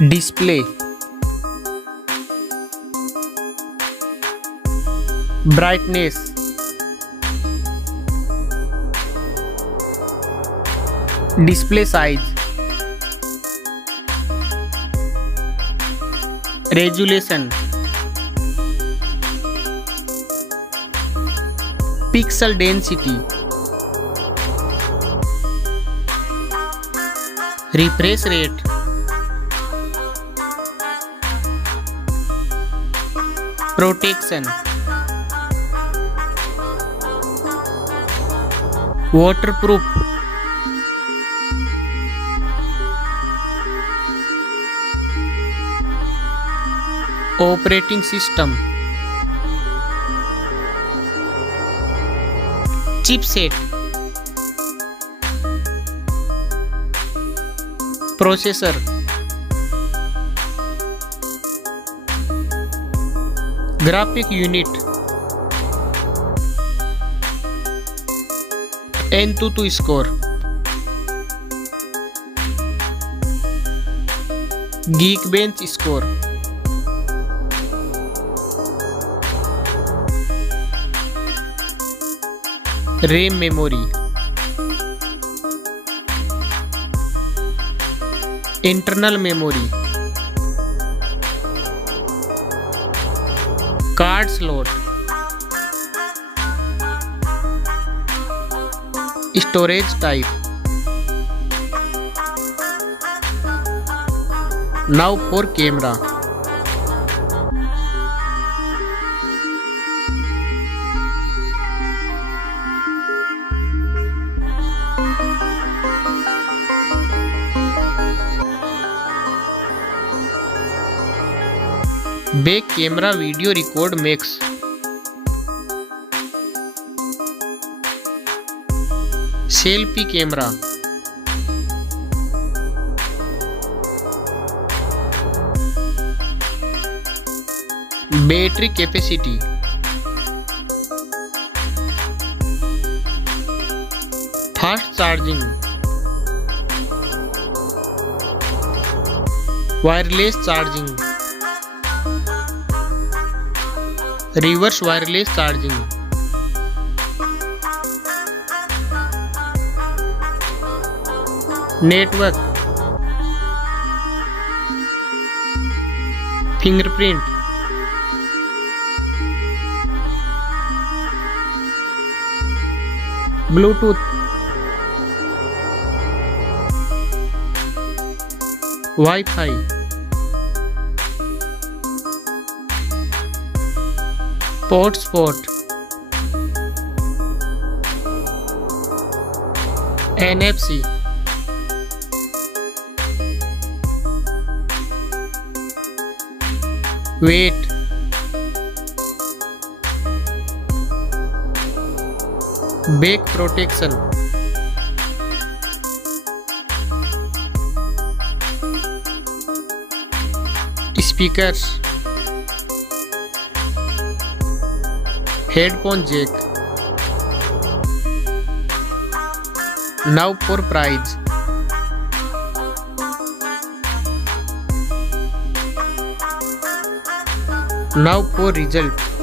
display, brightness, display size, resolution, pixel density, refresh rate, protection, waterproof, operating system, chipset, processor, graphic unit, AnTuTu score, Geekbench score, RAM memory, internal memory, card slot, storage type. Now for camera. Back camera video record makes. Selfie camera, battery capacity, fast charging, wireless charging, reverse wireless charging, network, fingerprint, Bluetooth, Wi-Fi, hotspot, NFC, weight, back protection, speakers, headphone jack. Now for price. Now for result.